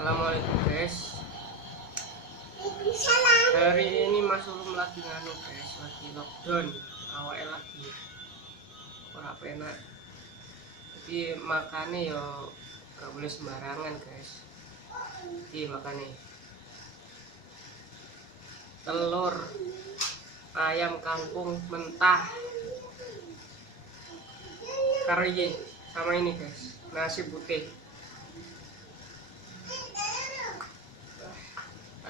Assalamualaikum guys. Hari ini Mas Ulum lagi nganu guys, lagi lockdown, awalnya lagi ora penak. Jadi makannya yo gak boleh sembarangan guys. Jadi makannya telur ayam kampung mentah kari sama ini guys, nasi putih.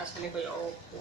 Rasanya kayak opo.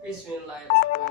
Bismillahirrahmanirrahim.